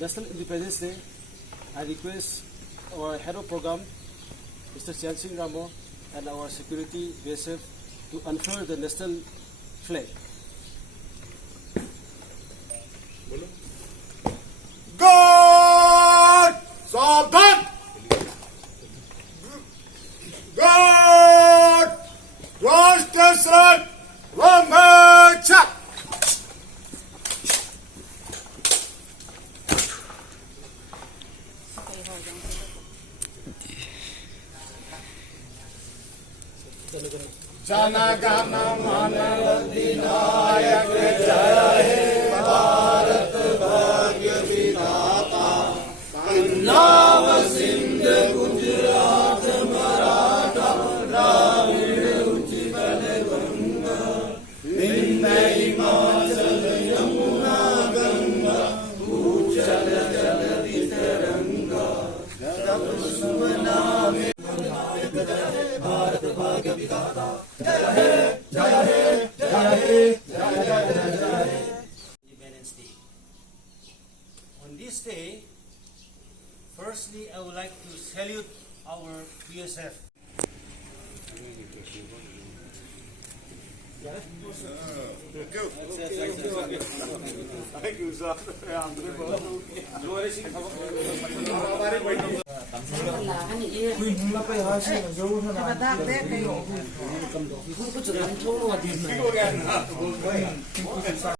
National Independence Day, I request our head of program, Mr. Sian Singh Ramo, and our security BSF to unfurl the national flag. God! Saban! God! Rashtrasrat Ramachak! Janagana Manadinayak Jaya He Bharat Bhagya Vidhata Punjab Sindh Gujarat Maratha Dravid Uttal Ganga Vindhya Himachal Yamuna Ganga Uchal Jaladi Taranga Jab Suvaname Bharat Bhagya Vidhata Jaya He Jaya He Jaya He Jaya Jaya Jaya He. Independence Day. On this day, firstly, I would like to salute our BSF. Thank you, sir.